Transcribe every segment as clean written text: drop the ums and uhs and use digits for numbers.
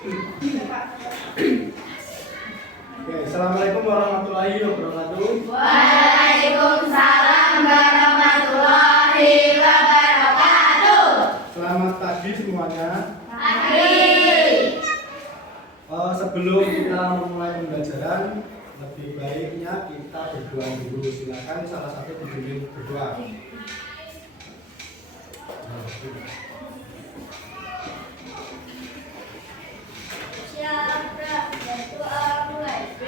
Oke, assalamualaikum warahmatullahi wabarakatuh. Waalaikumsalam warahmatullahi wabarakatuh. Selamat pagi semuanya. Pagi. Sebelum kita memulai pembelajaran, lebih baiknya kita berdoa dulu. Silakan salah satu pembimbing berdoa.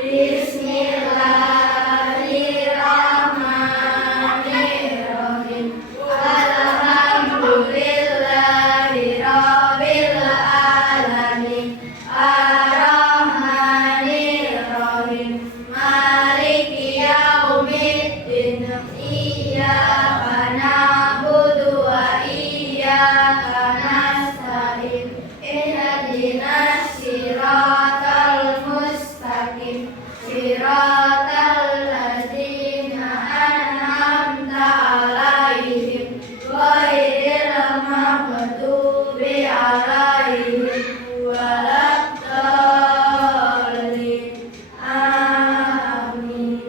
Bismillahirrahmanirrahim. Alhamdulillahirabbil alamin. Arrahmanirrahim. Maliki yaumiddin. Iyyaka na'budu wa iyyaka nasta'in. Ihdinas siratal mustaqim. Siratal ladzina an'amta 'alaihim ghairil maghdubi 'alaihim waladdallin. Amin.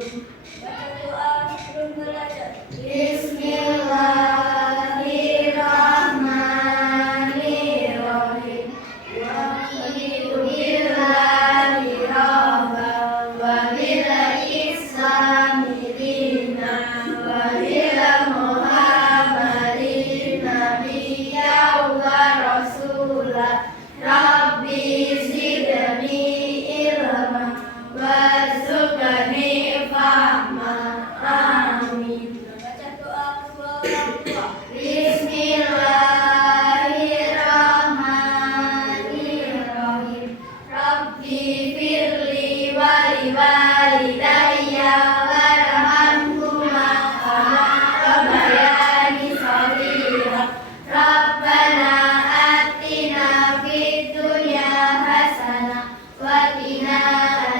Baca doa sebelum belajar. Bismillahirrahmanirrahim. Raditu billahi rabban wa bil islami dinan wa ila Muhammadin nabiyyan wa rasula. Rabbi zidni ilma warzuqni fahma. Amin. Baca doa kedua orang tua. Bismillahirrahmanirrahim. Rabbi firli wali walidayya warhamhuma kama rabbayani shaghira. Rabbana atina fid dunya hasanah wa qina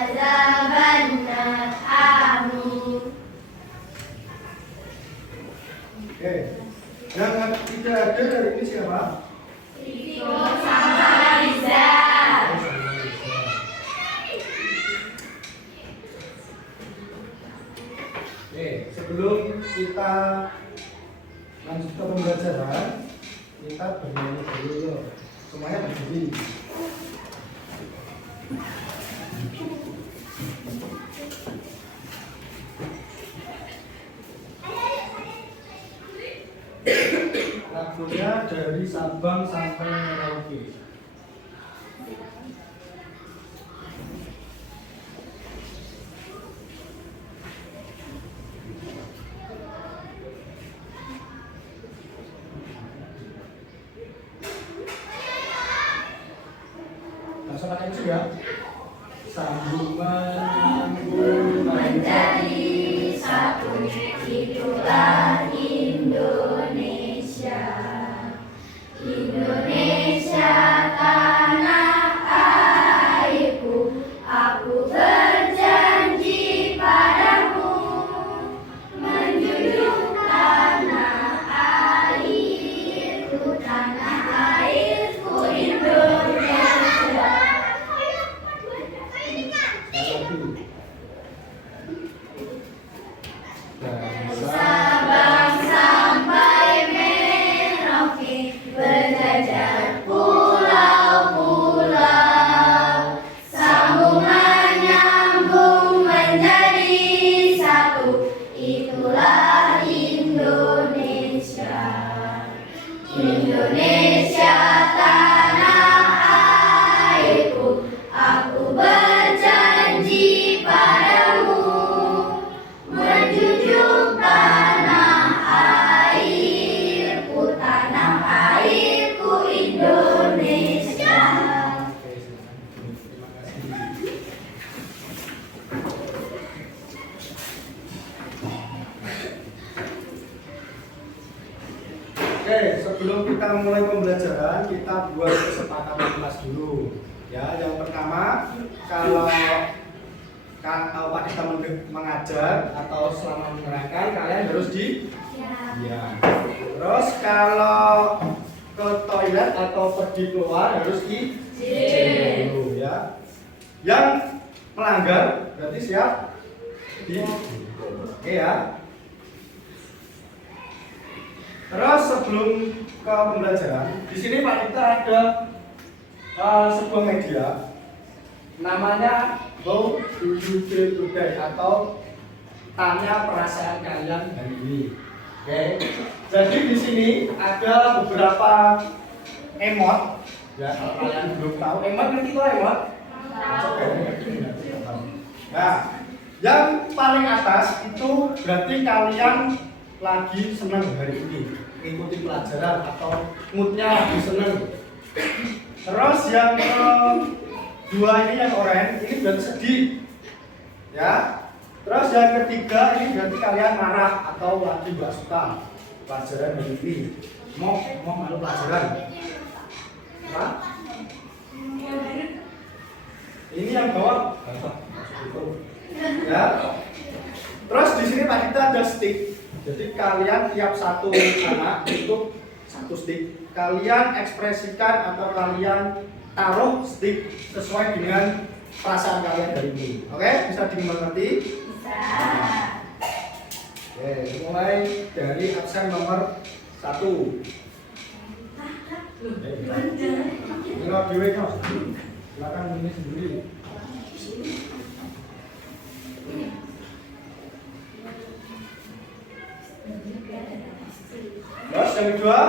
adzabannar. Amin. Oke, yang tidak ada dari ini siapa? Iko sama Riza. Oke, sebelum kita lanjut ke pembelajaran, kita bernyanyi dulu. Semuanya berdiri. Lagunya dari Sabang sampai Merauke. Langsung pakai musik ya. Sambungan Menjadi satu, itulah Indonesia. Indonesia tanah airku, aku berjanji padamu menjunjung tanah airku Indonesia. dari Sabang sampai Merauke, berjajar pulau-pulau, sambungan nyambung menjadi satu, itulah Indonesia. Indonesia tanah airku, aku berjanji padamu menjunjung tanah airku Indonesia. Oke, silakan. Terima kasih. Oke, sebelum kita mulai pembelajaran, kita buat kesepakatan kelas dulu. Ya, yang pertama, kalau Pak Dita mengajar atau selama menerangkan, kalian harus di ya. Terus kalau ke toilet atau pergi keluar harus izin dulu. sanggar, berarti siap di. Oke ya. Terus sebelum ke pembelajaran, di sini Pak kita ada sebuah media namanya How do you feel today atau tanya perasaan kalian hari ini. Oke. Jadi di sini ada beberapa emot. Ya, kalau kalian belum tahu, emot ngerti kok emot? Nah, yang paling atas itu berarti kalian lagi senang hari ini, mengikuti pelajaran atau moodnya lagi senang. Terus yang dua ini yang oranye ini berarti sedih, ya. Terus yang ketiga ini berarti kalian marah atau lagi gak suka pelajaran hari ini, mau malu pelajaran. Hah? Ini yang bawah, ya. Terus di sini Pak kita ada stick. Jadi kalian tiap satu anak itu satu stick. Kalian ekspresikan atau kalian taruh stick sesuai dengan perasaan kalian hari ini. Oke, bisa dimengerti? Bisa. Oke, mulai dari absen nomor 1. Enggak dewe kok. Silakan ini sendiri. Terus yang kedua,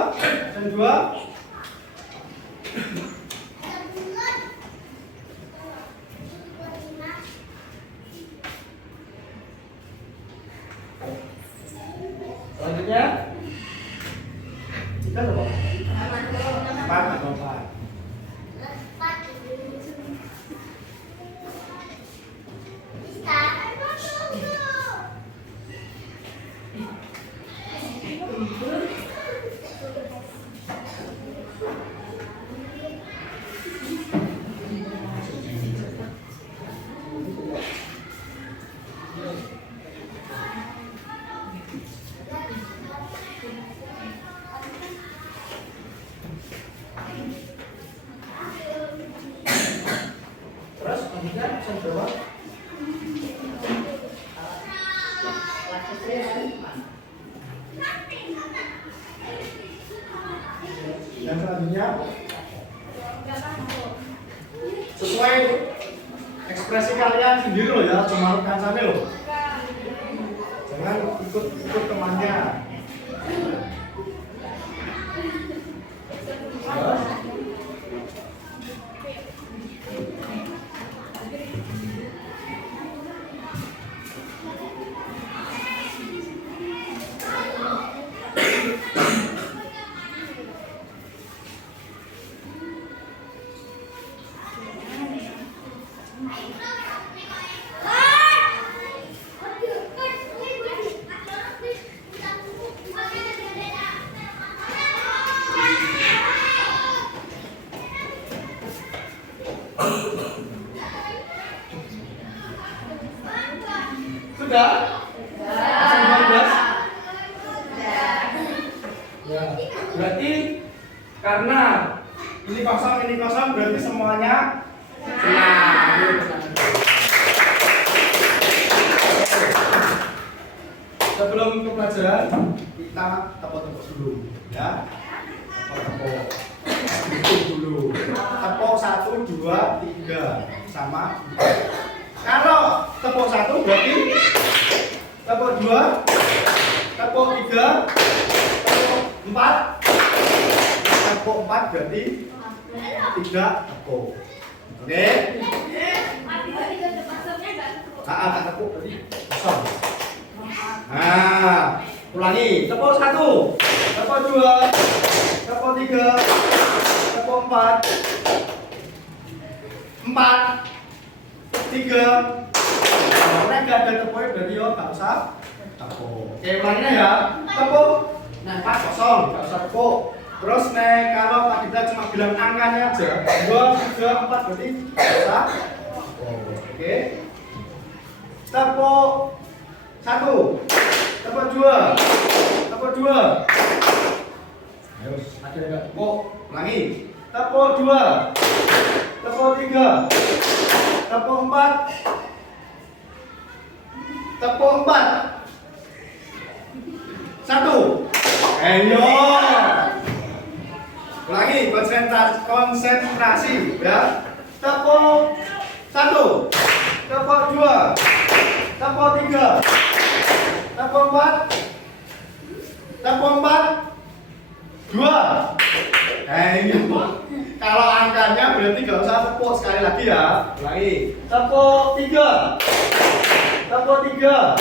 selanjutnya kita coba 4 atau 4. Terus selanjutnya absen berapa? Dan selanjutnya sesuai ekspresi kalian sendiri loh ya, cuma kancane loh. Jangan ikut temannya. Sudah? Sudah. Ya, berarti karena ini kosong berarti semuanya senang. Sebelum ke pelajaran kita tepuk-tepuk dulu, ya. Tepuk-tepuk. Hitung dulu. Tepuk 1, 2, 3 sama 4. Kalau tepuk 1 berarti tepuk 2, tepuk 3, tepuk 4, tepuk 4 berarti 3 tepuk. Oke? Tak tepuk berarti kosong. Nah, ulangi. Tepuk 1, tepuk 2, tepuk 3, tepuk 4, 3. Karena nggak ada tepuknya berarti yo nggak usah tepuk. Oke, ulanginya ya. Tepuk. Nah, 4 kosong, nggak usah tepuk. Terus kalau Pak Dita cuma bilang angkanya aja, 2, 3, 4 berarti nggak usah tepuk. Oke. Tepuk 1, tepuk 2, tepuk 2. Ayo, ada nggak tepuk? Ulangi. Tepuk 2, tepuk 3, tepuk 4, Tepuk 4. 1. Ayo. Ulangi, konsentrasi ya. Tepuk 1. Tepuk 2. Tepuk 3. Tepuk 4. Tepuk 4. 2. Ayo. Kalau angkanya berarti nggak usah tepuk sekali lagi ya. Ulangi. Tepuk 3. Tepuk 3.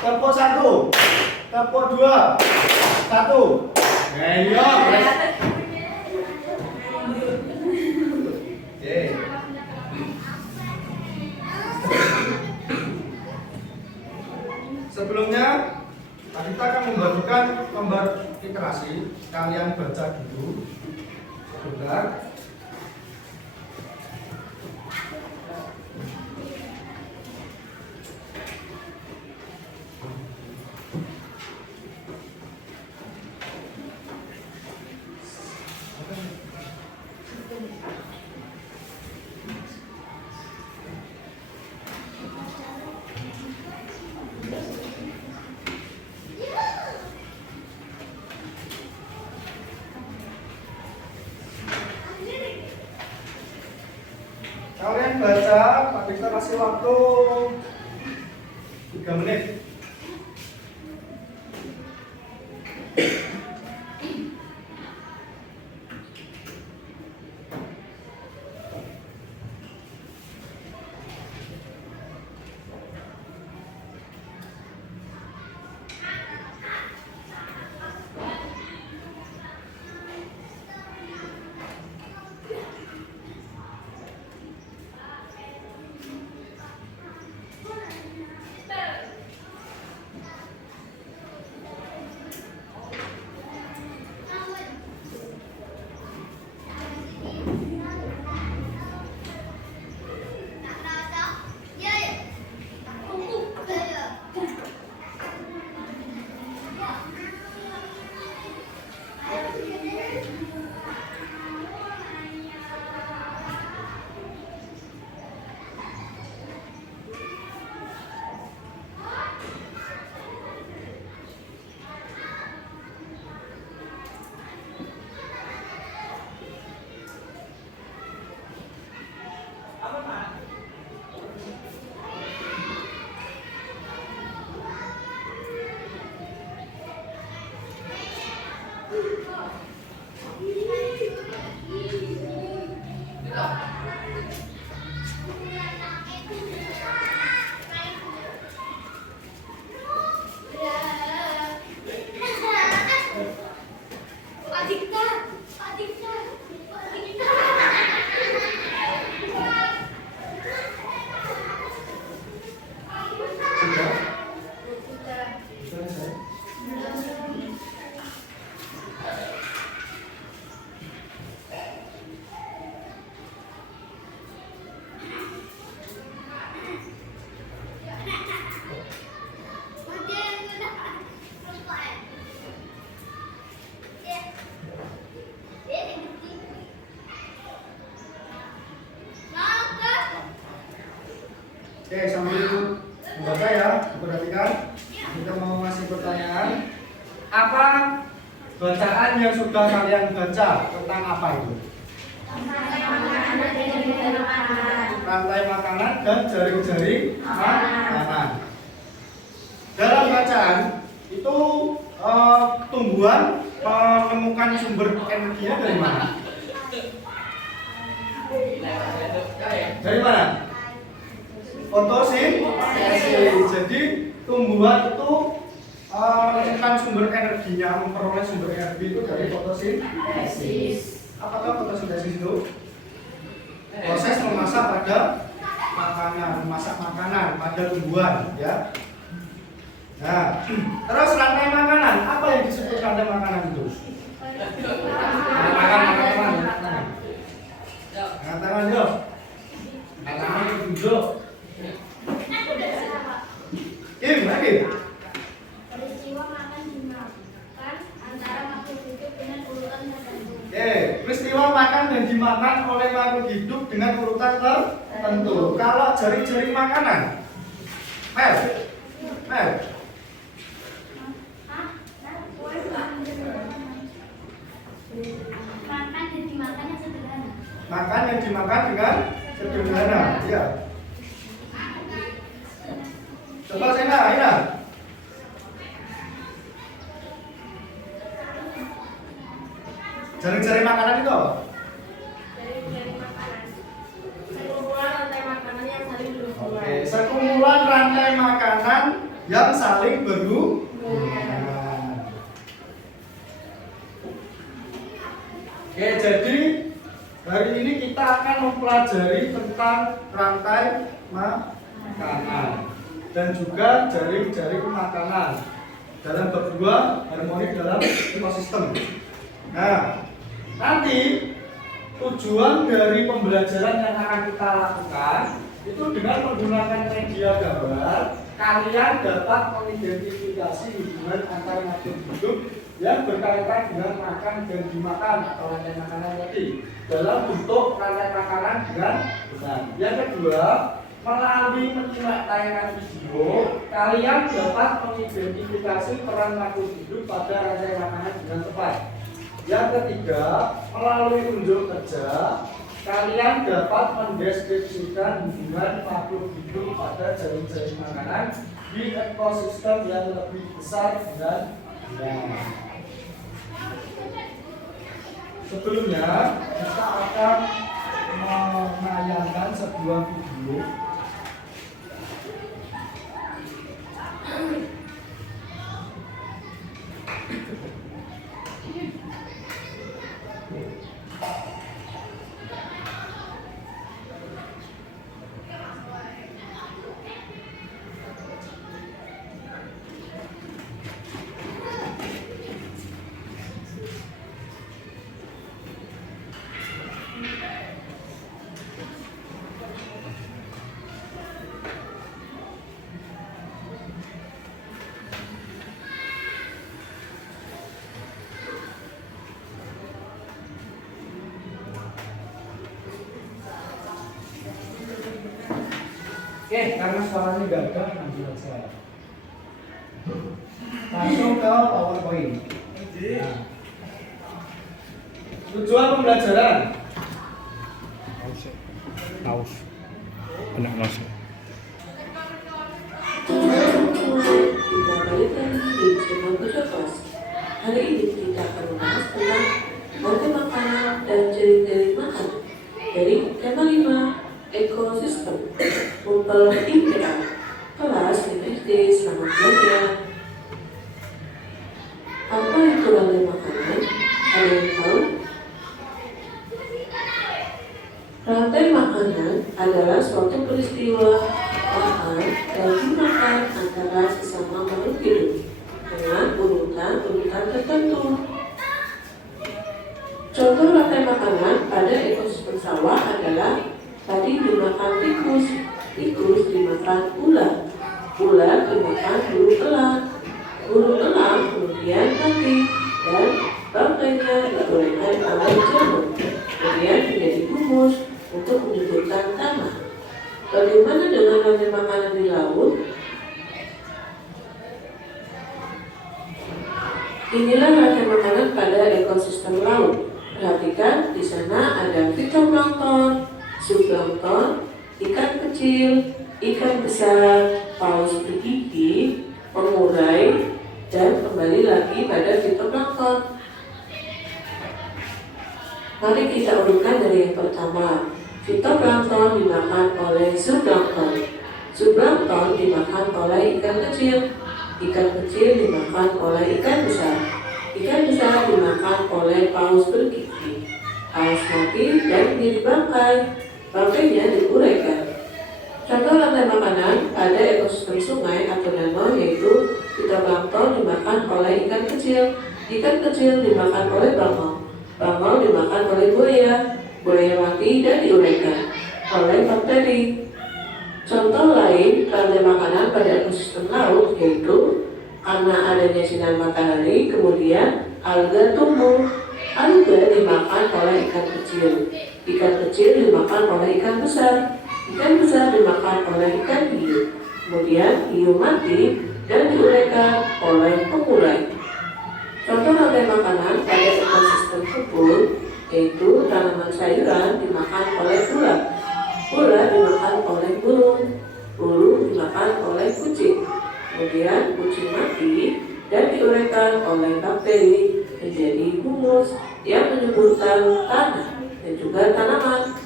Tepuk 1. Tepuk 2. 1. Ayo. Oke. Sebelumnya kita akan membagikan gambar literasi. Kalian baca dulu sebentar. Kalian baca, Pak Victor kasih waktu 3 menit. Oke, sambil membaca ya, perhatikan. Kita mau ngasih pertanyaan. Apa bacaan yang sudah kalian baca tentang apa itu? Rantai makanan dan jaring-jaring makanan. Dalam bacaan itu tumbuhan menemukan sumber energinya dari mana? Dari mana? Fotosintesis. Jadi tumbuhan itu menemukan sumber energinya, memperoleh sumber energi itu dari fotosintesis. Apakah fotosintesis itu? Proses memasak pada makanan, memasak makanan pada tumbuhan, ya. Nah, terus rantai makanan, apa yang disebut rantai makanan itu? Makanan. Tangan yuk. Tangan tunjuk. Lagi. Peristiwa makan dimakan antara makhluk hidup dengan urutan tertentu. Peristiwa makan dan dimakan oleh makhluk hidup dengan urutan tertentu. Kalau jaring-jaring makanan, Makan dan dimakan yang sederhana. Makan yang dimakan dengan sederhana. Ya. Coba Sena, Ina. Jaring-jaring makanan itu apa? Dari makanan. Sekumpulan rantai makanan yang saling berhubungan. Oke, sekumpulan rantai makanan yang saling berhubungan. Oke, jadi hari ini kita akan mempelajari tentang rantai makanan dan juga jaring-jaring makanan dalam berbuah harmoni dalam ekosistem. Nah, nanti tujuan dari pembelajaran yang akan kita lakukan itu dengan menggunakan media gambar, kalian dapat mengidentifikasi hubungan antara makhluk hidup yang berkaitan dengan makan dan dimakan atau rantai makanan tadi dalam bentuk rantai makanan dengan benar. Yang kedua, melalui menyimak tayangan video, kalian dapat mengidentifikasi peran makhluk hidup pada rantai makanan dengan tepat. Yang ketiga, melalui unjuk kerja, kalian dapat mendeskripsikan hubungan makhluk hidup pada jaring-jaring makanan di ekosistem yang lebih besar dan luas. Sebelumnya, kita akan menayangkan sebuah video. Oke, karena suaranya nggak ada, lanjut aja. Langsung ke PowerPoint. Nah. Tujuan pembelajaran. Aus. Kena masuk. Kita balik lagi di channel Berkelas. Hari ini kita akan membahas tentang rantai makanan dan jaring-jaring makanan dari tema 5 ekosistem memperhatikan kelas SD. Selamat belajar. Apa itu rantai makanan? Ada yang tahu? Rantai makanan adalah suatu peristiwa makan dan dimakan antara sesama makhluk hidup dengan urutan tertentu. Contoh rantai makanan pada ekosistem sawah adalah tadi dimakan tikus, tikus dimakan ular, ular dimakan burung elang, burung elang kemudian mati dan bangkainya digorengkan oleh jamur, kemudian menjadi humus untuk menyuburkan tanah. Bagaimana dengan rantai makanan di laut? Inilah rantai makanan pada ekosistem laut. Perhatikan, di sana ada fitoplankton, zooplankton, ikan kecil, ikan besar, paus bergigi, pengurai, dan kembali lagi pada fitoplankton. Mari kita urutkan dari yang pertama. Fitoplankton dimakan oleh zooplankton. Zooplankton dimakan oleh ikan kecil. Ikan kecil dimakan oleh ikan besar. Ikan besar dimakan oleh paus bergigi. Paus mati dan menjadi bangkai. Bangkainya diuraikan. Contoh rantai makanan pada ekosistem sungai atau danau yaitu fitoplankton dimakan oleh ikan kecil. Ikan kecil dimakan oleh bangau. Bangau dimakan oleh buaya. Buaya mati dan diuraikan oleh bakteri. Contoh lain rantai makanan pada ekosistem laut yaitu karena adanya sinar matahari, kemudian alga tumbuh. Alga dimakan oleh ikan kecil. Ikan kecil dimakan oleh ikan besar. Ikan besar dimakan oleh ikan hiu. kemudian hiu mati dan diuraikan oleh pengurai. Contoh rantai makanan pada ekosistem kebun yaitu tanaman sayuran dimakan oleh ulat, ulat dimakan oleh burung, burung dimakan oleh kucing, kemudian kucing mati dan diuraikan oleh bakteri menjadi humus yang menyuburkan tanah dan juga tanaman.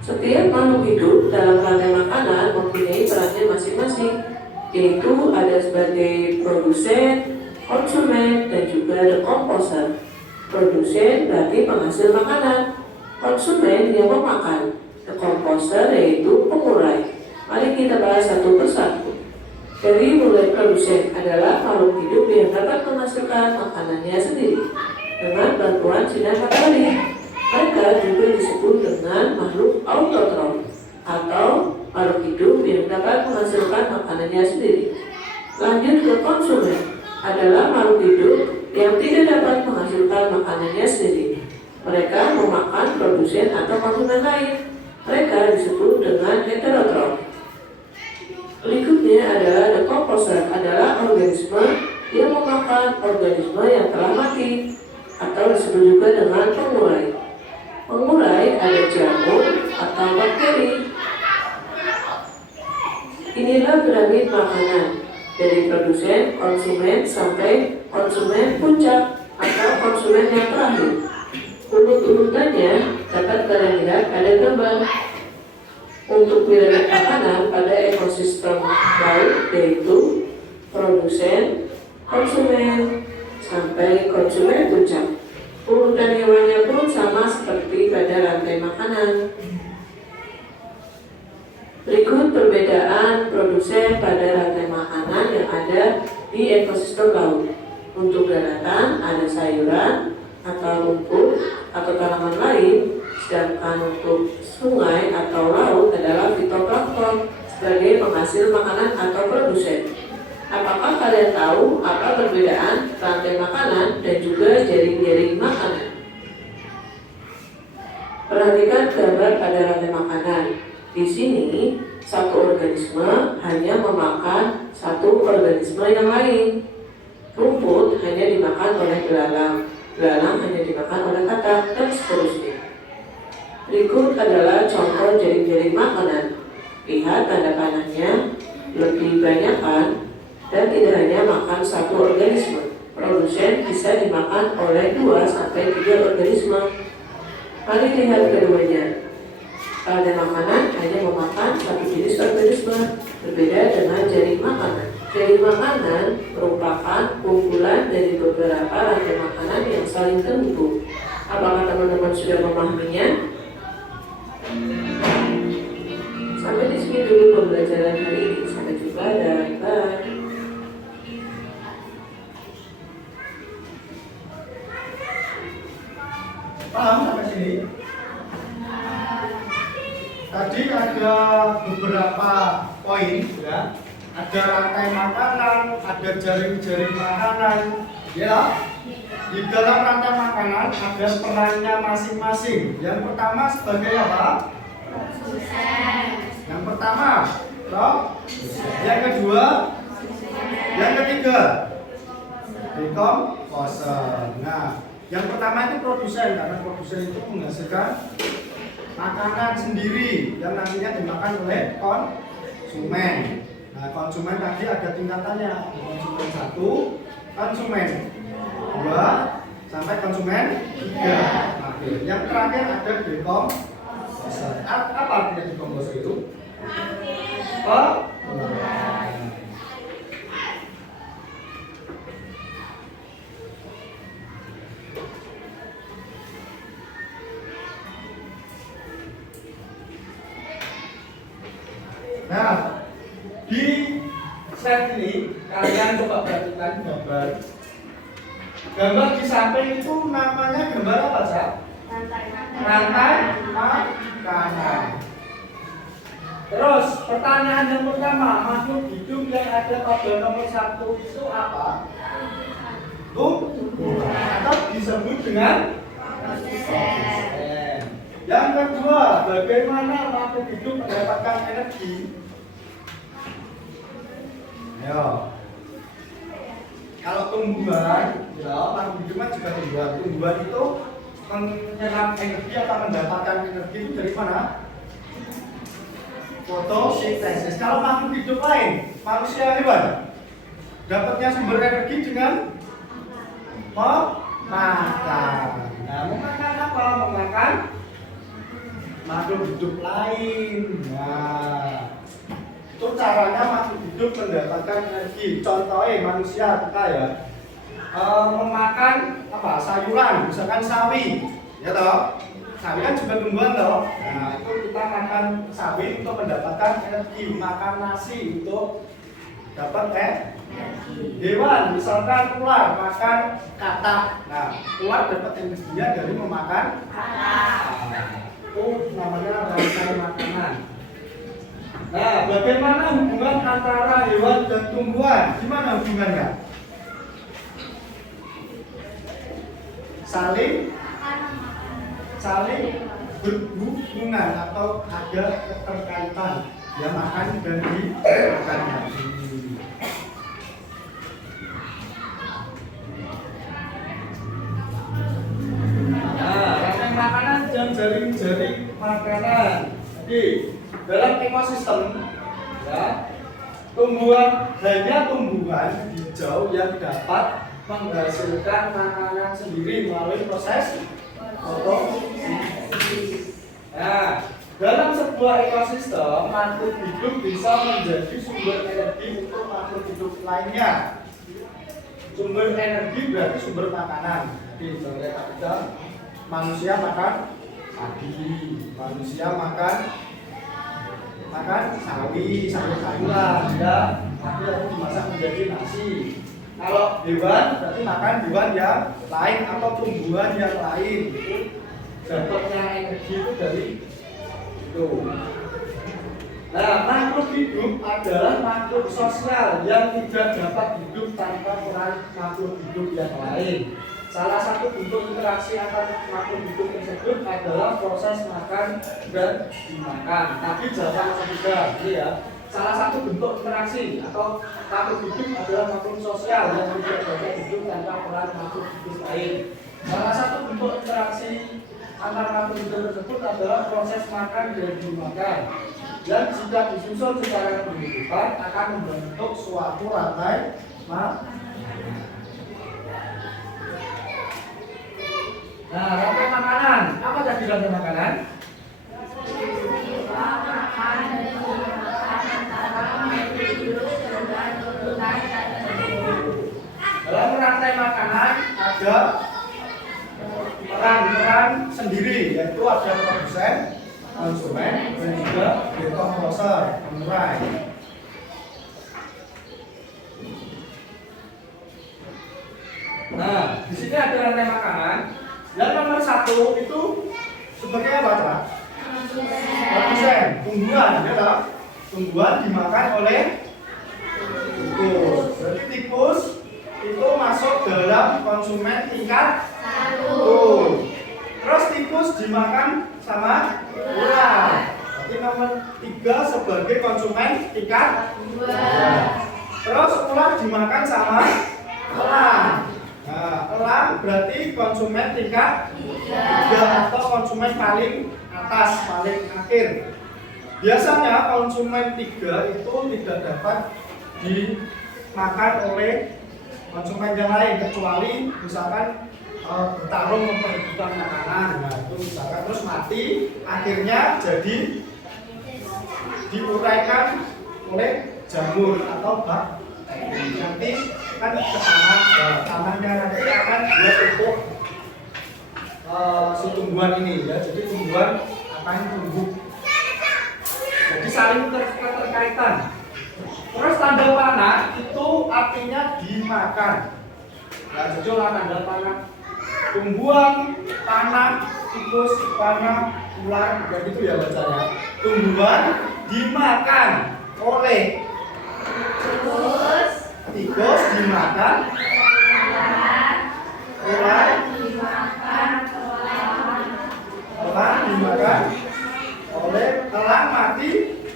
Setiap makhluk hidup dalam rantai makanan mempunyai perannya masing-masing, yaitu ada sebagai produsen, konsumen, dan juga decomposer. Produsen berarti penghasil makanan, konsumen yang memakan, decomposer yaitu pengurai. Mari kita bahas satu persatu. Dari mulai produsen adalah makhluk hidup yang dapat menghasilkan makanannya sendiri dengan bantuan sinar matahari. Mereka juga disebut dengan makhluk autotrof atau makhluk hidup yang dapat menghasilkan makanannya sendiri. Lanjut ke konsumen adalah makhluk hidup yang tidak dapat menghasilkan makanannya sendiri. Mereka memakan produsen atau konsumen lain. Mereka disebut dengan heterotrof. Berikutnya adalah decomposer adalah organisme yang memakan organisme yang telah mati atau disebut juga dengan pengurai. Pengurai ada jamur atau bakteri. Inilah piramid makanan dari produsen, konsumen sampai konsumen puncak atau konsumen yang terakhir. Urut-urutannya dapat kalian lihat ada gambar. Untuk piramid makanan pada ekosistem laut yaitu produsen, konsumen sampai konsumen puncak. Urutan hewannya pun sama seperti pada rantai makanan. Berikut perbedaan produsen pada rantai makanan yang ada di ekosistem laut. Untuk daratan ada sayuran atau rumput atau tanaman lain, sedangkan untuk sungai atau laut adalah fitoplankton sebagai penghasil makanan atau produsen. Apakah kalian tahu apa perbedaan rantai makanan dan juga jaring-jaring makanan? Perhatikan gambar pada rantai makanan. Di sini, satu organisme hanya memakan satu organisme yang lain. Rumput hanya dimakan oleh belalang, belalang hanya dimakan oleh katak, dan seterusnya. Berikut adalah contoh jaring-jaring makanan. Lihat tanda panahnya, lebih banyak kan? Dan tidak hanya makan satu organisme. Produsen bisa dimakan oleh 2-3 organisme. Mari lihat keduanya. Rantai makanan hanya memakan satu jenis organisme, berbeda dengan jaring makanan. Jaring makanan merupakan kumpulan dari beberapa rantai makanan yang saling terhubung. Apakah teman-teman sudah memahaminya? Sampai di sini dulu pembelajaran hari ini. Sampai jumpa dan bye. Paham sampai sini? Tadi ada beberapa poin ya. Ada rantai makanan, ada jaring-jaring makanan, ya. Di dalam rantai makanan ada perannya masing-masing. Yang pertama sebagai apa? Yang pertama, toh? Yang kedua, yang ketiga, decomposer. Nah, yang pertama itu produsen, karena produsen itu menghasilkan makanan sendiri yang nantinya dimakan oleh konsumen. Nah, konsumen tadi ada tingkatannya, konsumen 1, konsumen 2, sampai konsumen 3. Nah, yang terakhir ada decomposer. Apa artinya decomposer itu? Nah, di slide ini kalian coba perhatikan gambar. Gambar di samping itu namanya gambar apa, Cak? Rantai makanan. Terus pertanyaan yang pertama, makhluk hidup yang ada pada nomor 1 itu apa? Tumbuhan atau disebut dengan produsen. Yang kedua, bagaimana makhluk hidup mendapatkan energi? Ayo. Kalau tumbuhan, ya makhluk hidup kan juga tumbuhan. Tumbuhan itu menyerap energi atau mendapatkan energi itu dari mana? Fotosintesis. Kalau makhluk hidup lain, manusia, hewan, dapatnya sumber energi dengan memakan. Nah, memakan apa? Memakan makhluk hidup lain. Nah, itu caranya makhluk hidup mendapatkan energi. Contohnya manusia kita ya, memakan apa? Sayuran, misalkan sawi, ya toh. Sawi kan juga tumbuhan toh. Nah, itu kita makan sawi untuk mendapatkan energi. Makan nasi untuk dapat energi. Hewan, misalkan ular makan katak. Nah, ular dapat energinya dari memakan katak. Itu namanya rantai makanan. Nah, bagaimana hubungan antara hewan dan tumbuhan? Gimana hubungannya? Saling berhubungan atau ada keterkaitan. Dia makan dan dimakan lagi. Nah, rantai makanan dan jaring-jaring makanan. Jadi dalam ekosistem, ya, hanya tumbuhan hijau yang dapat menghasilkan makanan sendiri melalui proses fotosintesis. Nah, dalam sebuah ekosistem, makhluk hidup bisa menjadi sumber energi untuk makhluk hidup lainnya. Sumber energi berarti sumber makanan. Jadi contohnya kita manusia makan padi, manusia makan sawi, sayuran, ya, tapi harus dimasak menjadi nasi. Kalau hewan berarti makan hewan yang lain atau tumbuhan yang lain. Itu dapatnya energi itu dari itu. Nah, makhluk hidup adalah makhluk sosial yang tidak dapat hidup tanpa peran makhluk hidup yang lain. Salah satu bentuk interaksi antar makhluk hidup tersebut adalah proses makan dan dimakan. Tapi jangan salah ya. Salah satu bentuk interaksi atau makhluk hidup adalah makhluk sosial yang tidak dapat hidup tanpa peran makhluk hidup lain. Salah satu bentuk interaksi antar makhluk hidup tersebut adalah proses makan dan dimakan. Dan jika disusun secara berkelanjutan akan membentuk suatu rantai makanan. Nah, rantai makanan. Apa tadi rantai makanan? Dalam rantai makanan ada peran-peran sendiri, yaitu ada produsen, konsumen, dan juga decomposer, pengurai. Nah, di sini ada rantai makanan. Yang nomor satu itu sebagai apa, Pak? Produsen, tumbuhan, ya, tumbuhan dimakan oleh tikus. Jadi tikus itu masuk dalam konsumen tingkat 1. Terus tikus dimakan sama ular. Berarti nomor 3 sebagai konsumen tingkat 2. Terus ular dimakan sama elang. Nah, elang berarti konsumen tingkat 3 atau konsumen paling atas, paling akhir. Biasanya konsumen 3 itu tidak dapat dimakan oleh konsumen yang lain kecuali misalkan bertarung memperebutkan makanan. Nah, itu misalkan terus mati, akhirnya jadi diuraikan oleh jamur atau bakteri. Nanti kan ke tanahnya nanti akan buat untuk si tumbuhan ini, ya. Jadi tumbuhan akan tumbuh. Jadi saling keterkaitan. Terus tanda panah itu artinya dimakan. Nah, jadi tanda panah tumbuhan, panah, tikus, panah, ular, ya gitu ya bacanya. Tumbuhan dimakan oleh tikus dimakan ular Elang mati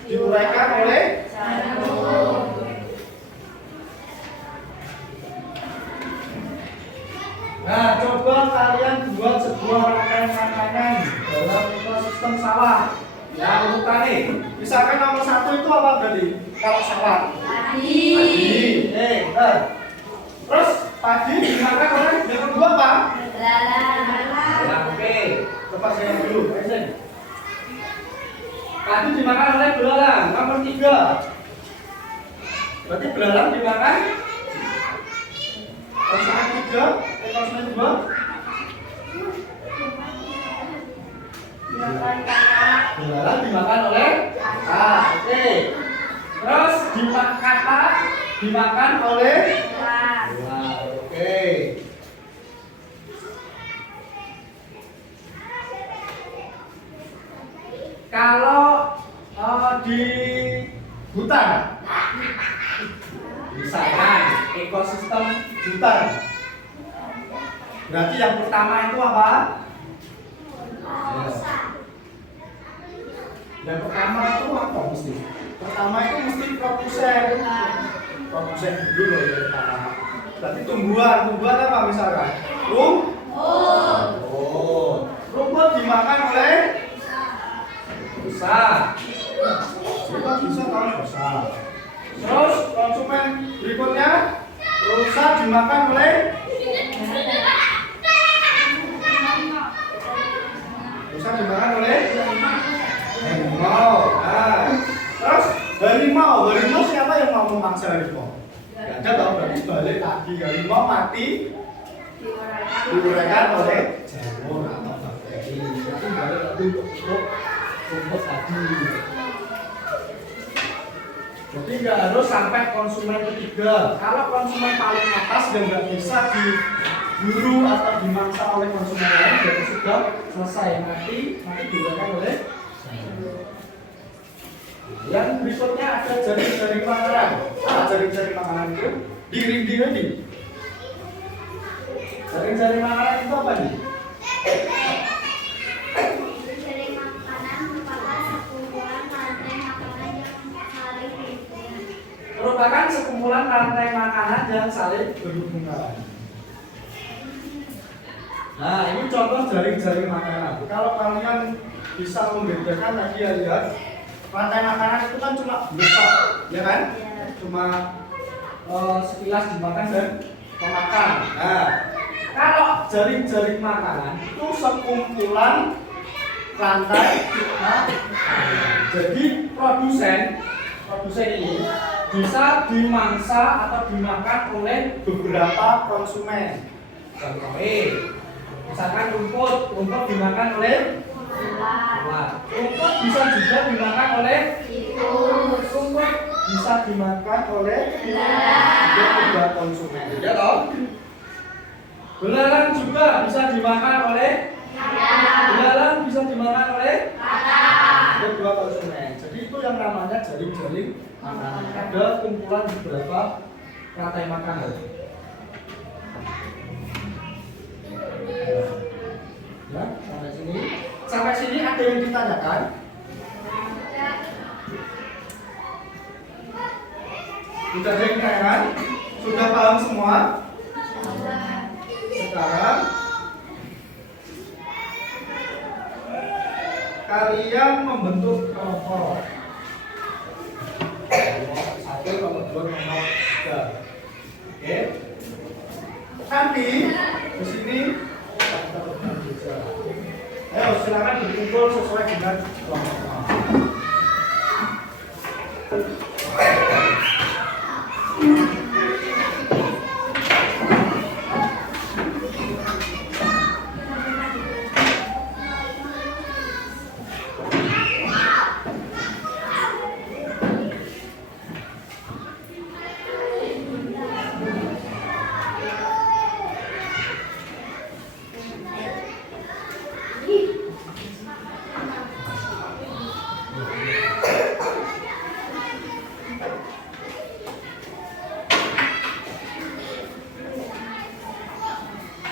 diuraikan oleh jarum. Nah, coba kalian buat sebuah rangkaian makanan dalam ekosistem sawah. Ya, urutannya. Misalkan nomor 1 itu apa berarti? Kalau sawah. Padi. Benar. Terus padi dimakan oleh yang kedua apa? Belalang. Oke. Coba saya dulu. Padi dimakan oleh belalang. Nomor 3. Berarti belalang dimakan. Konsumen 3, konsumen 2. Belalang dimakan oleh oke. Terus dimakan oleh oke. Kalau di hutan, misalkan ekosistem hutan, berarti yang pertama itu apa? Yang pertama itu apa mesti? Pertama itu mesti produsen dulu loh yang pertama. Berarti tumbuhan apa misalkan? Rumput dimakan oleh rusa. Rusa kalau rusa. Terus konsumen berikutnya rusa dimakan oleh harimau. Nah, terus harimau siapa yang mau memangsa harimau? Gak ada tau, berarti balik lagi harimau mati diuraikan oleh jamur atau bakteri. Nanti balik lagi untuk rumput tadi. Jadi nggak harus sampai konsumen ketiga. Kalau konsumen paling atas yang nggak bisa diburu atau dimangsa oleh konsumen lain, berarti sudah selesai mati diuraikan oleh jamur. Yang berikutnya ada jaring-jaring makanan. Jaring-jaring makanan itu dinding ini. Jaring-jaring makanan itu apa nih? Jaring makanan merupakan sekumpulan rantai makanan yang saling berhubungan. Merupakan sekumpulan rantai makanan yang saling berhubungan. Nah, ini contoh jaring-jaring makanan. Kalau kalian bisa membedakan tadi ya lihat, rantai makanan itu kan cuma besar, ya kan? Cuma sekilas dimakan dan memakan. Nah, kalau jaring-jaring makanan itu sekumpulan rantai makanan. Jadi produsen ini bisa dimangsa atau dimakan oleh beberapa konsumen. Contohnya, misalkan rumput dimakan oleh ular. Rumput bisa juga dimakan oleh tikus. Rumput bisa dimakan oleh belalang. Konsumen. Ya toh? Belalang juga bisa dimakan oleh belalang bisa dimakan oleh kedua konsumen. Jadi itu yang namanya jaring-jaring makanan. Ada kumpulan beberapa rantai makanan. Ya, sampai sini ada yang ditanyakan? Sudah ada yang ditanyakan? Sudah paham semua? Sekarang kalian membentuk kelompok. Kelompok 1, kelompok 2, kelompok 3. Oke. Nanti di sini kita berbagi. Ayo silakan berkumpul sesuai dengan kelompoknya.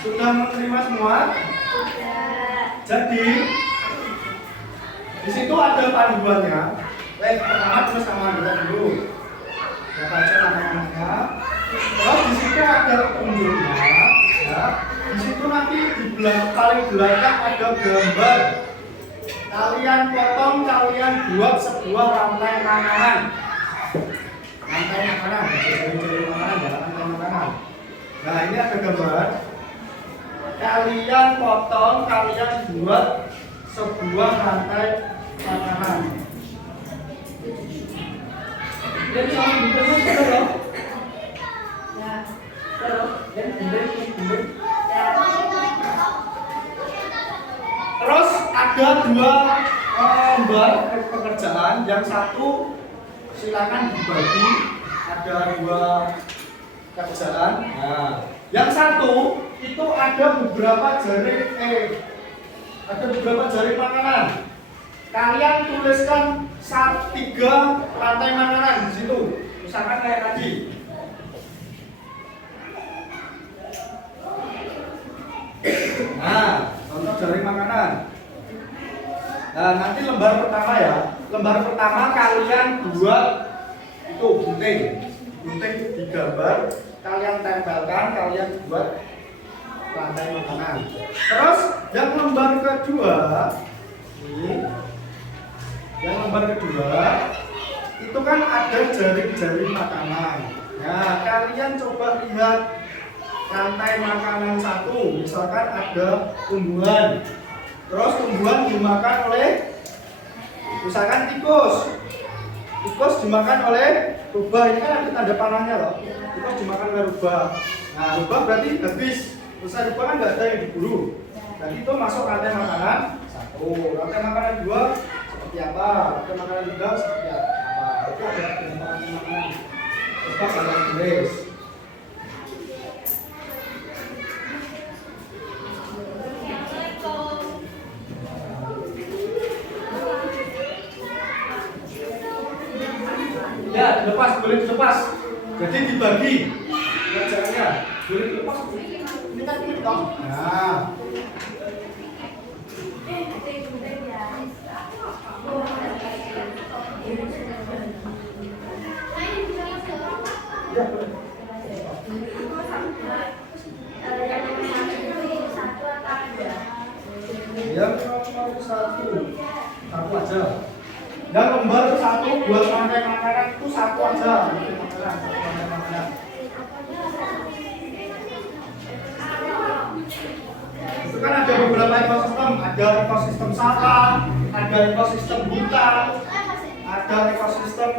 Sudah menerima semua? Jadi Di situ ada panduannya. Pertama tulis nama anggota dulu. Siapa aja namanya. Terus di situ ada unjuknya. Ya. Di situ nanti di paling belakang ada gambar. Kalian potong, kalian buat sebuah rantai makanan. Rantai makanan, jari-jari makanan ya, rantai makanan. Nah ini ada gambar. Kalian potong, kalian buat sebuah rantai makanan. Jadi sama bumbu itu loh. Ya, terus dan bumbu. Terus ada dua lembar pekerjaan, yang satu silakan dibagi, ada dua kerjaan. Nah, yang satu itu ada beberapa jari makanan. Kalian tuliskan 3 rantai makanan di situ. Misalkan kayak tadi. Nah, contoh jari makanan. Nah, nanti lembar pertama ya. Lembar pertama kalian buat itu gunting. Gunting digambar, kalian tempelkan, kalian buat rantai makanan. Terus yang lembar kedua ini, yang lembar kedua itu kan ada jari-jari makanan. Nah, kalian coba lihat rantai makanan satu, misalkan ada tumbuhan. Terus tumbuhan dimakan oleh misalkan tikus. Tikus dimakan oleh rubah, ini kan ada tanda panahnya loh. Tikus dimakan oleh rubah. Nah, rubah berarti habis. Selesai rubah kan nggak ada yang diburu. Jadi itu masuk rantai makanan satu. Rantai makanan dua seperti apa? Rantai makanan tiga seperti apa? Itu ada beberapa rantai makanan. Coba kalian tulis. Ya, dilepas, boleh dilepas. Jadi dibagi kerjaannya. Boleh dilepas. Kita toh. Nah. Ya, boleh. Yang nomor satu aja. Dan lembar satu buat rantai makanan itu satu aja. Itu kan ada beberapa ekosistem, ada ekosistem sawah, ada ekosistem hutan, ada ekosistem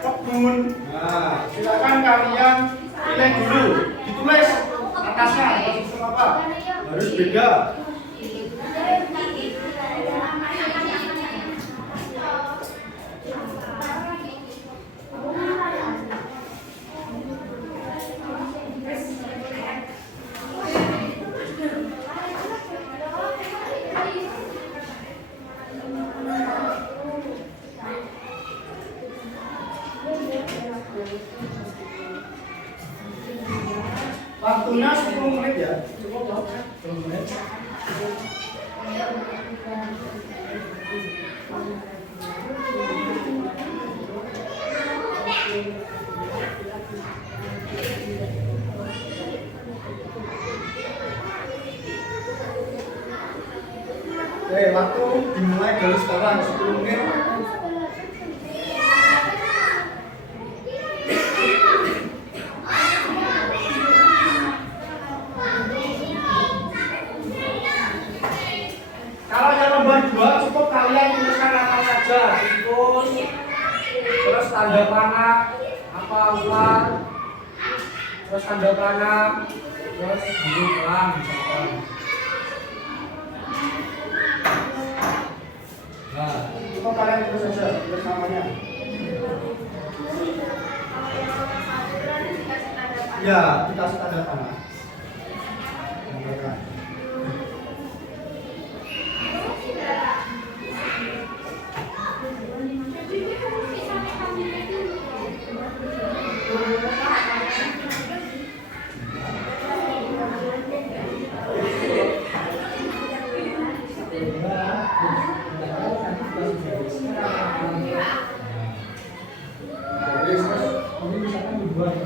kebun. Nah, silakan kalian pilih dulu, ditulis atasnya ekosistem apa, harus beda. Waktunya 10 menit ya, cukup loh, 10 menit. Oke, waktu dimulai dari sekarang 10 menit. Kalau yang lembar 2 cukup kalian tuliskan apa saja, tikus, terus tanda panah, apa ular, terus tanda panah, terus huruf lam misalkan. Nah, cukup kalian tulis saja, tulis namanya. Ya, dikasih tanda panah. Ini misalkan dibuat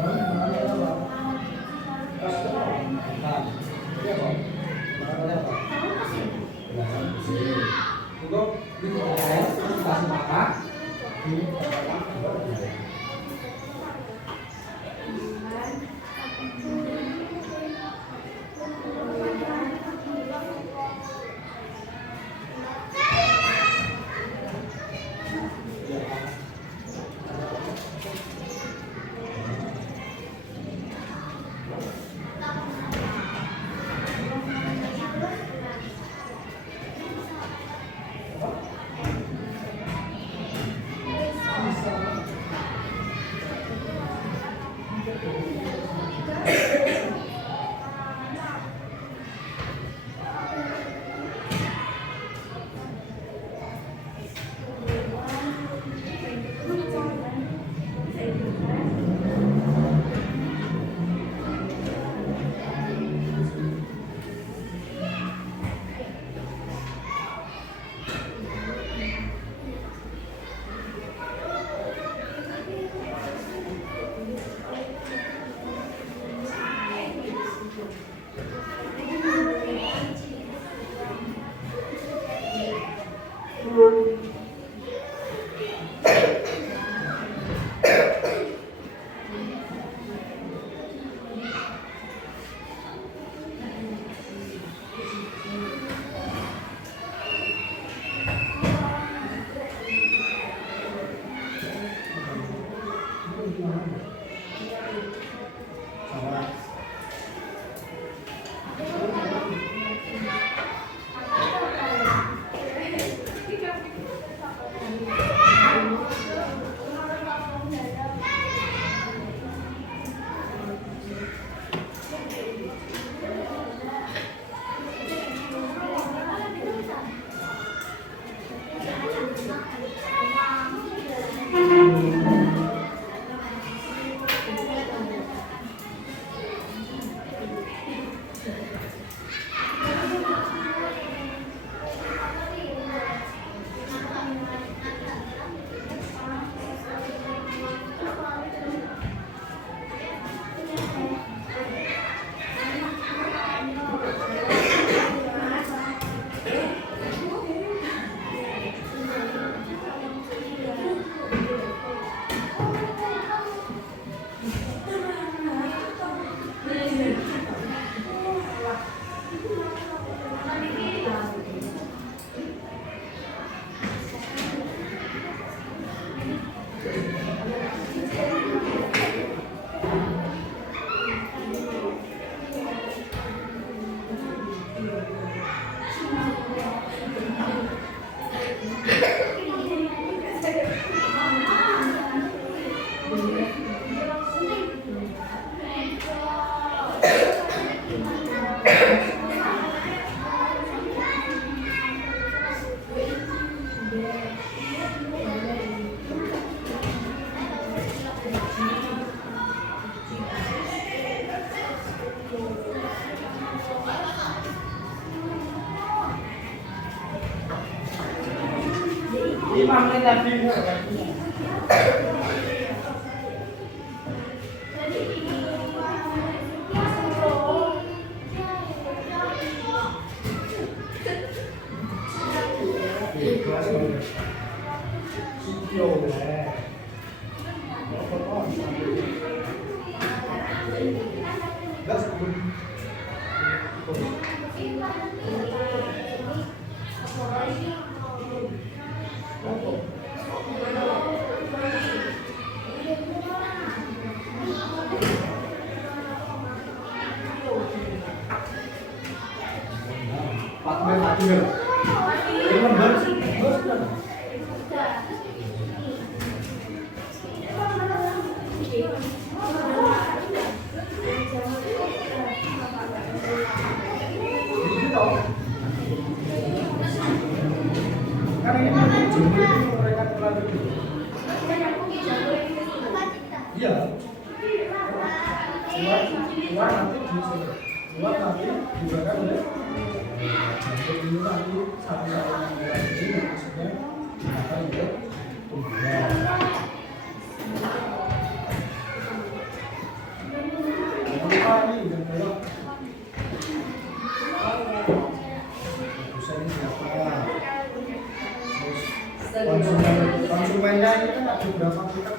untuk dikasih makan di Imamnya tadi kan ini mereka terlalu iya luar nanti luar nanti dibakar oleh ini nanti satu ini maksudnya konsumennya ini kan ada berapa kita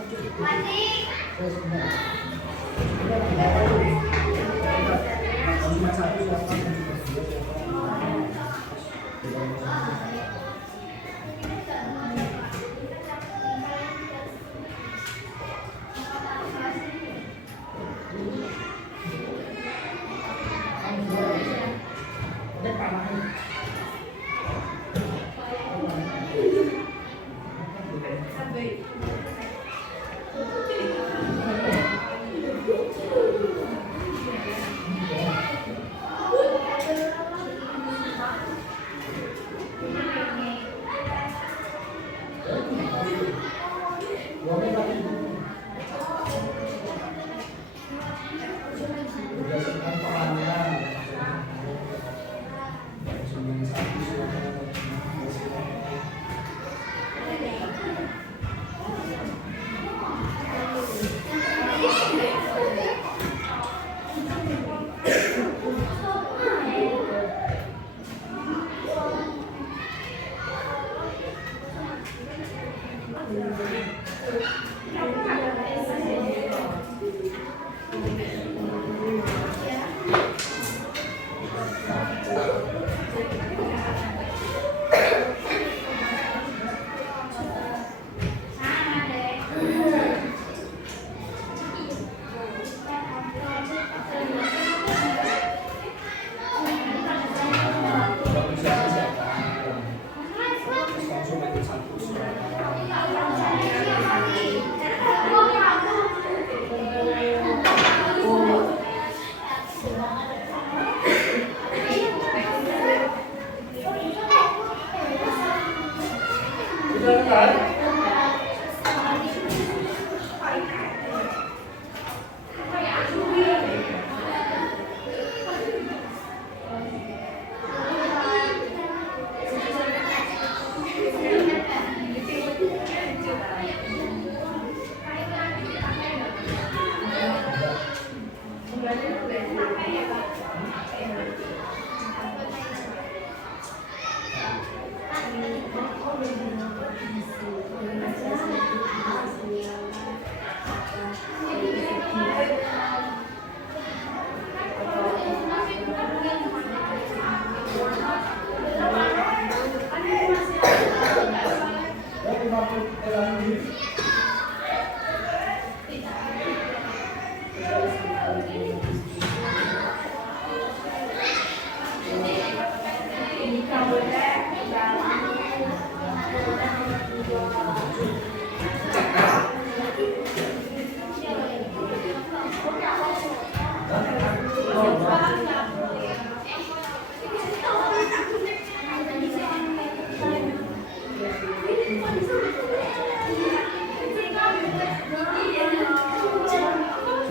konsumen satu siapa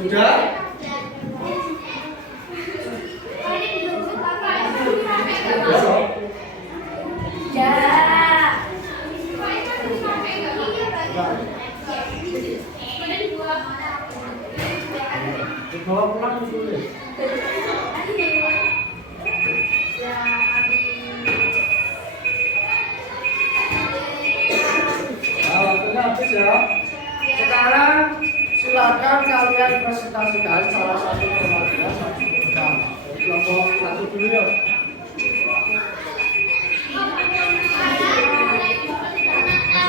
Sudah? Bawa pulang dulu. Waktunya habis ya. Sekarang silakan kalian presentasikan salah satu temanya satu program. Dari kelompok satu dulu ya.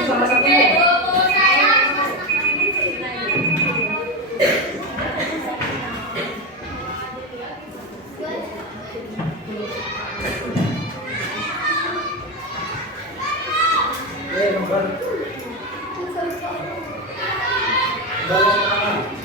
Salah satu. Nomor. Dalam tangan.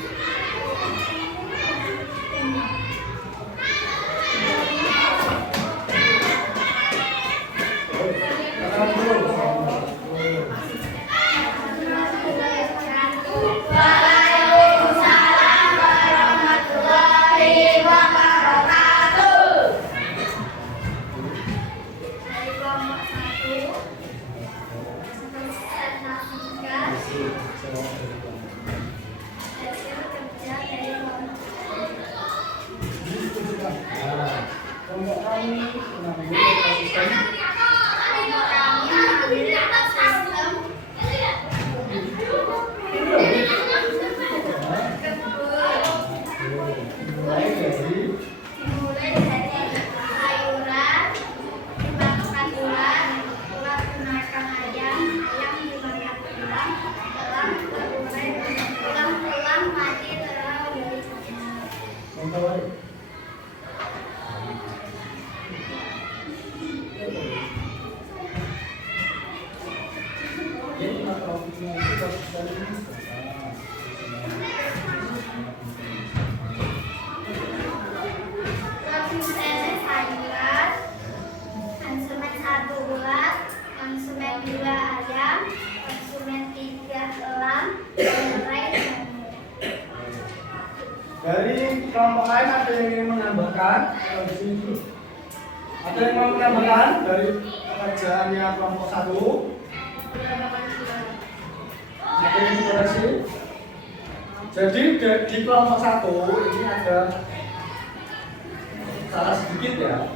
trofinya itu bagus sekali. Produsen sayuran, konsumen 1 ulat, konsumen 2 ayam, konsumen 3 elang, berai jamur. Dari kelompok lain ada yang ingin menambahkan? Kalau di sini dulu. Ada yang mau menambahkan dari pekerjaannya kelompok 1? Ada yang dikoreksi? Jadi di kelompok 1 ini ada salah sedikit ya.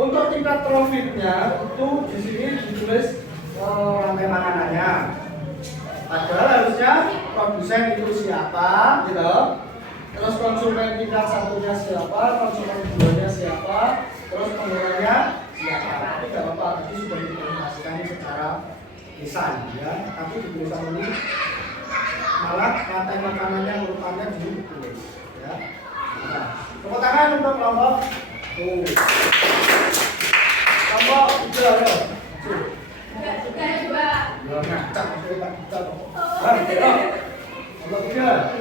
Untuk tingkat profitnya itu di sini ditulis rantai makanannya. Padahal harusnya produsen itu siapa, gitu. Terus konsumen tingkat satunya siapa, konsumen keduanya siapa, terus penggunanya siapa. Tapi tidak apa-apa, tadi sudah diinformasikan secara lisan, ya. Tapi di tulisan ini malah rantai makanannya urutannya ditulis, ya. Nah, tepuk tangan untuk kelompok kelompok 3 ya. Belum ngacak, maksudnya tak bisa kok. Kelompok 3.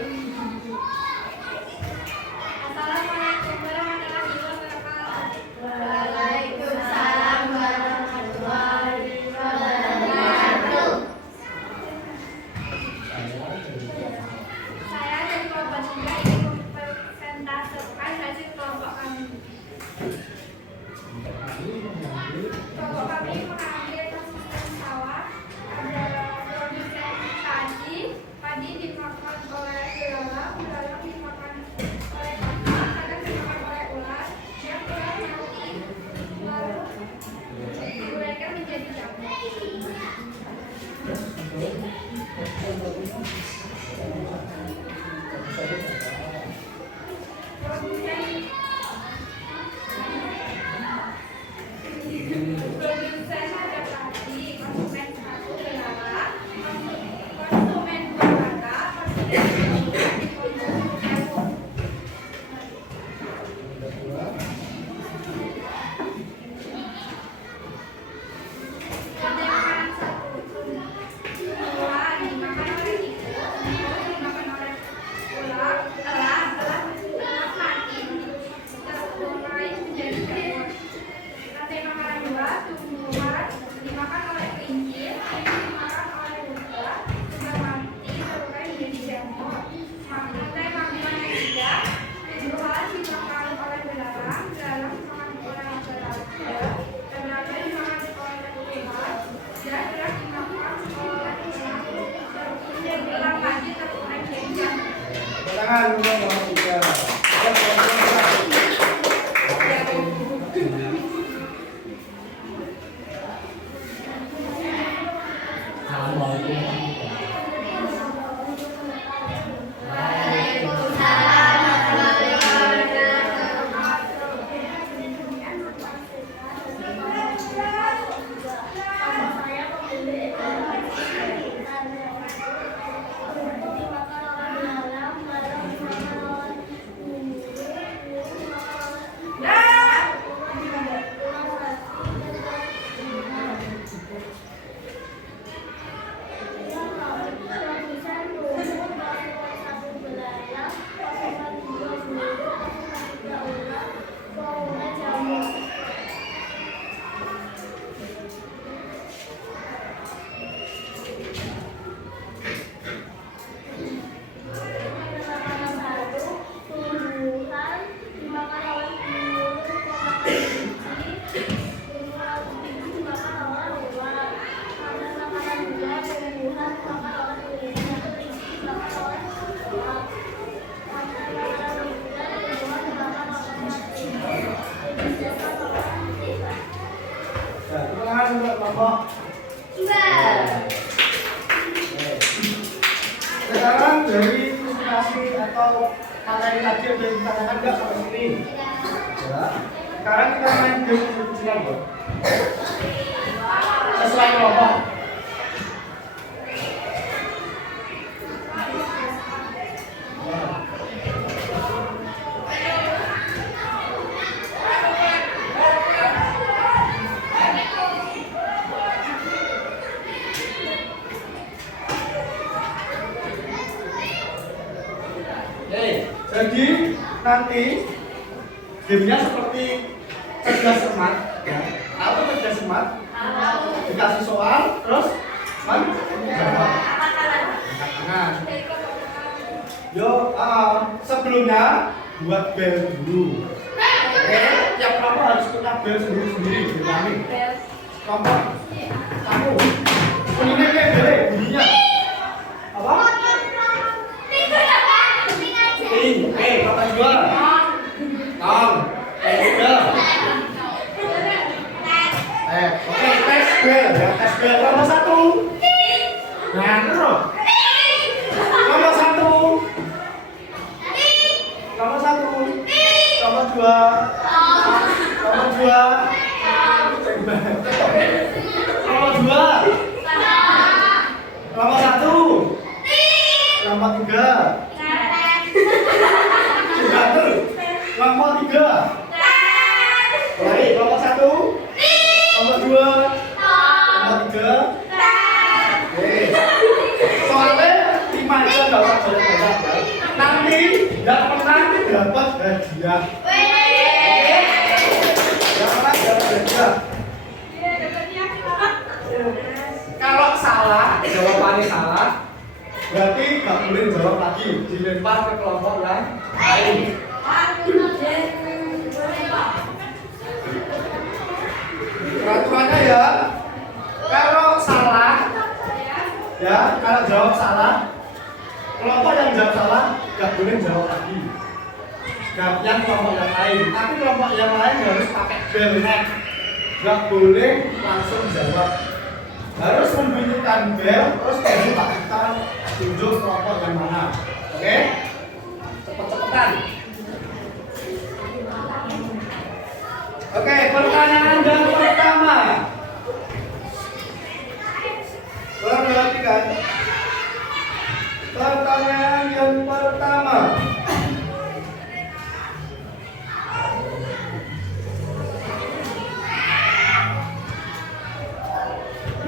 Assalamualaikum warahmatullahi wabarakatuh. Waalaikumsalam warahmatullahi wabarakatuh. Saya dari kelompok 3 ingin mempresentasikan hasil kelompok kami. Kelompok kami mengambil konsisten sawah, ada produsen padi dimakan oleh belalang, belalang dimakan oleh kakak, kadang dimakan oleh ular, yang ular mati, lalu diuraikan menjadi jamur. Produsen ada padi, konsumen 1 belalang, konsumen 2 kakak, konsumen 3 jamur. Rantai makanan 1, dua dimakan oleh tikus, dimakan oleh ular, elang mati, terurai menjadi jamur. Rantai makanan 2, tumbuhan dimakan oleh kelinci, dimakan oleh unta, sudah mati, terurai menjadi jamur. Rantai makanan yang 3, tumbuhan dimakan oleh belalang, belalang dimakan oleh serangga, serangga dimakan oleh ular, dan beras dimakan oleh elang. Dan belang lagi terurai menjadi jamur. Tangan untuk kelompok 3. Tangan untuk kelompok 2. sekarang dari presentasi atau materi tadi yang sudah ditanyakan nggak sampai sini? Ya. Sekarang kita main game kecil-kecilan, Bro. Sesuai kelompok. Jadi nanti gamenya seperti cerdas cermat, ya. Apa cerdas cermat? Dikasih soal, terus jawab. Nah, sebelumnya buat bel dulu. Oke, tiap kamu harus punya bel sendiri-sendiri, berani. Kelompok kamu, bunyinya kayak bel, bunyinya apa? Ting, kelompok dua. Tong, tiga. Oke, tes bel, ya tes bel. Nomor satu. Nah, terus. Nomor satu. Nomor satu. Nomor dua. Nomor dua. Nomor dua. Nomor satu. Nomor tiga. Nomor tiga. Baik, nomor satu. Nomor dua. Nomor tiga. Oke. Soalnya 5 aja nggak usah banyak-banyak ya. Nanti yang menang dapat hadiah. Oke? Yang menang dapat hadiah. Kalau salah, jawabannya salah, berarti nggak boleh jawab lagi, dilempar ke kelompok yang lain. Peraturannya ya, kalau salah, ya kalau jawab salah, kelompok yang jawab salah nggak boleh jawab lagi. Gantian kelompok yang lain, tapi kelompok yang lain harus pakai bel neck, nggak boleh langsung jawab. Harus membunyikan bel, terus baru kita tunjuk kelompok yang mana. Oke? Cepet-cepetan. Oke, pertanyaan yang pertama. Perhatikan. Pertanyaan yang pertama.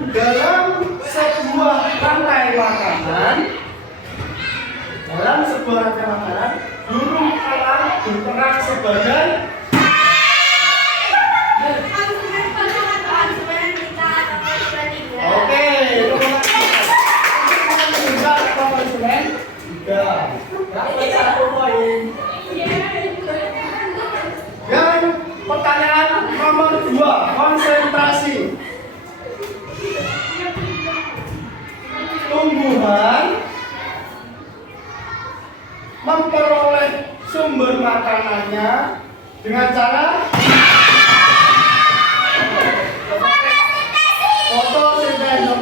Dalam sebuah rantai makanan, burung elang berperan sebagai oke, konsumen tiga, dapat 1 poin. Yang pertanyaan nomor 2, konsentrasi. Tumbuhan memperoleh sumber makanannya dengan cara fotosintesis.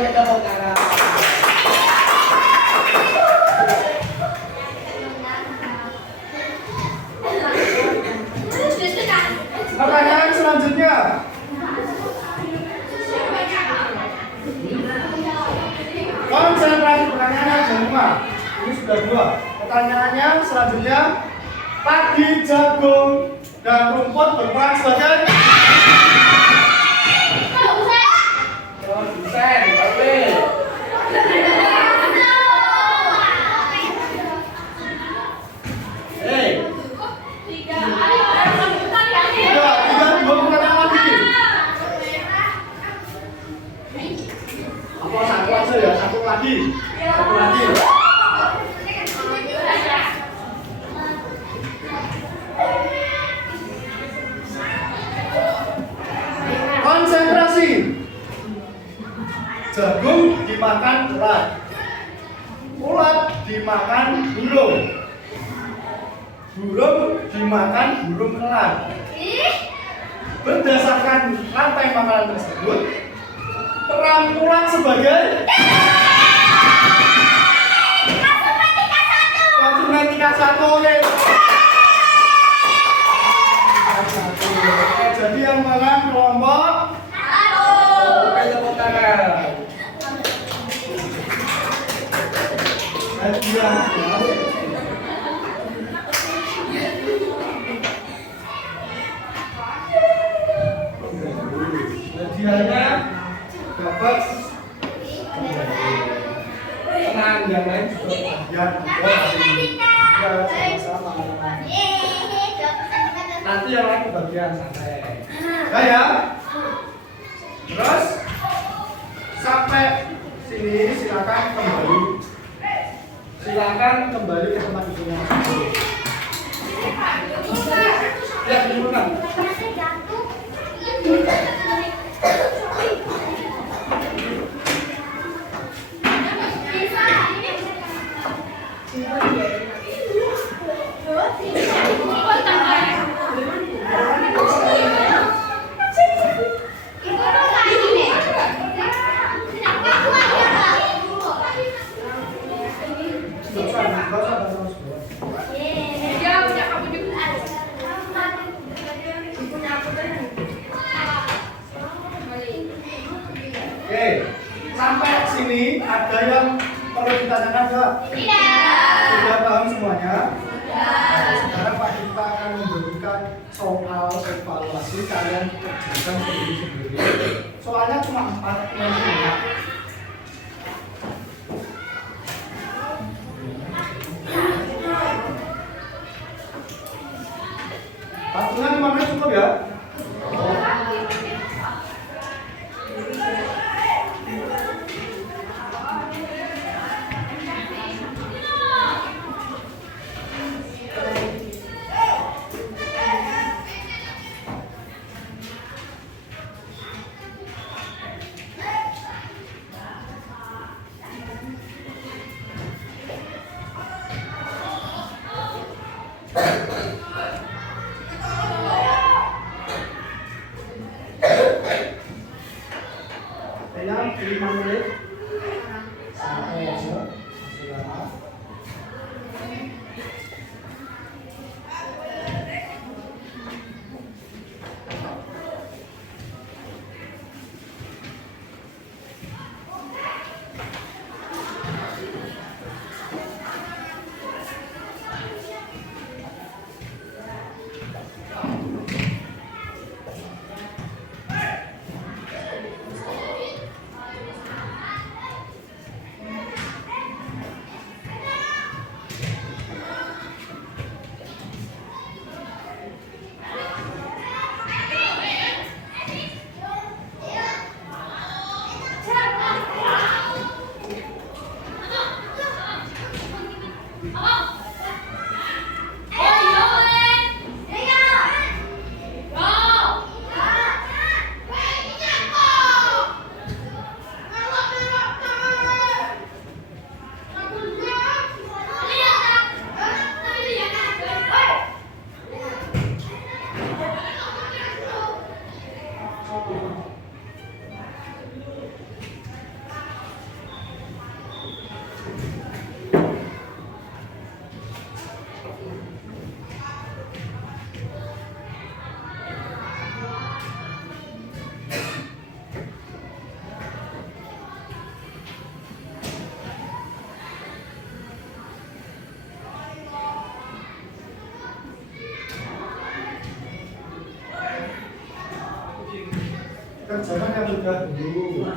Pertanyaan selanjutnya. Konsentrasi pertanyaannya cuma ini sudah 2. Pertanyaannya selanjutnya, padi, jagung, dan rumput berperan sebagai produsen. Satu lagi. Konsentrasi. Jagung dimakan ulat. Ulat dimakan burung. Burung dimakan burung elang. Berdasarkan rantai makanan tersebut, peran ulat sebagai matematika 1. Jadi yang menang kelompok 1. Oke, tepuk tangan. Hadiahnya dapat tenang, yang lain juga hadiah. Ya, sama-sama. nanti yang lain kebagian santai. Nah ya. Terus sampai sini silakan kembali ke tempat duduknya. Ya, dudukkan. Oke, sampai sini ada yang perlu ditanyakan nggak? Tidak. Sudah paham semuanya? Sudah. Sekarang Pak kita akan memberikan soal evaluasi, kalian kerjakan sendiri-sendiri. Soalnya cuma 4 menit. Waktunya 5 menit cukup ya? Yang 5 menit sampai masih lama. Kerjakan yang sudah dulu.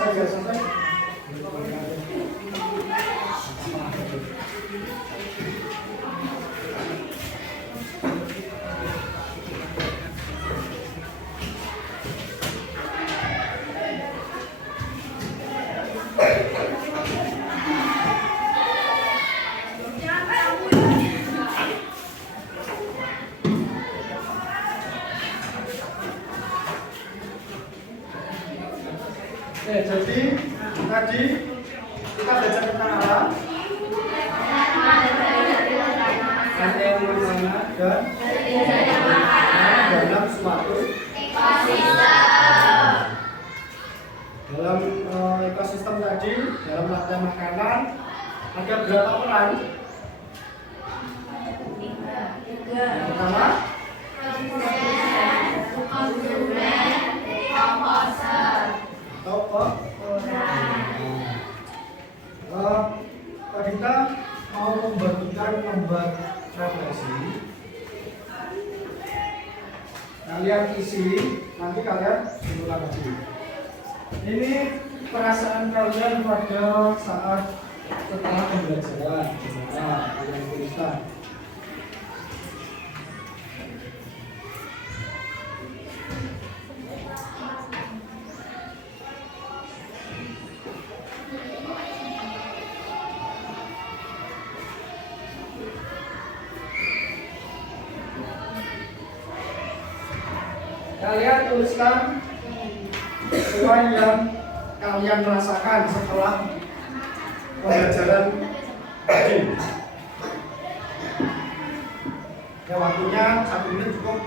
Saya selesai. Jadi tadi kita belajar tentang apa? Ada yang mana dan dalam suatu dalam ekosistem tadi, dalam rantai makanan ada berapa peran? Yang pertama, kita mau membuat refleksi. Kalian isi, nanti kalian ulang lagi. Ini perasaan kalian pada saat setelah pembelajaran. Nah, yang tulisan. Kalian tuliskan semua yang kalian rasakan setelah pembelajaran tadi. Ya, waktunya 1 menit cukup.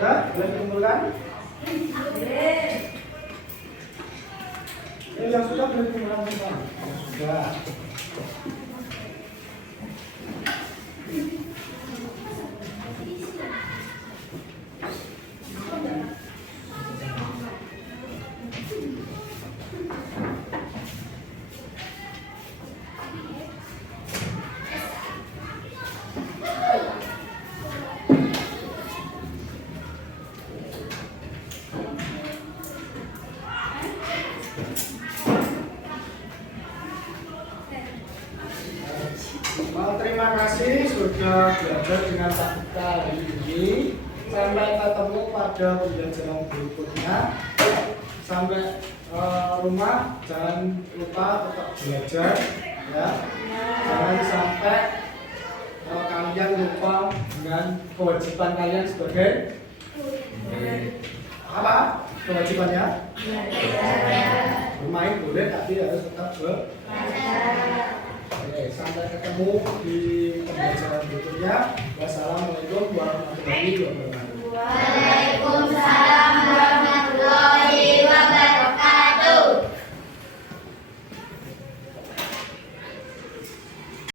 Ya, boleh dikumpulkan? Yang sudah boleh dikumpulkan semua. Sudah. Terima kasih sudah belajar dengan Pak Dika hari ini. Sampai ketemu pada pembelajaran berikutnya. Sampai rumah jangan lupa tetap belajar, ya. Jangan sampai kalian lupa dengan kewajiban kalian sebagai apa? Kewajibannya? Bermain boleh, tapi harus tetap belajar. Oke, sampai ketemu di pembelajaran berikutnya. Wassalamualaikum warahmatullahi wabarakatuh.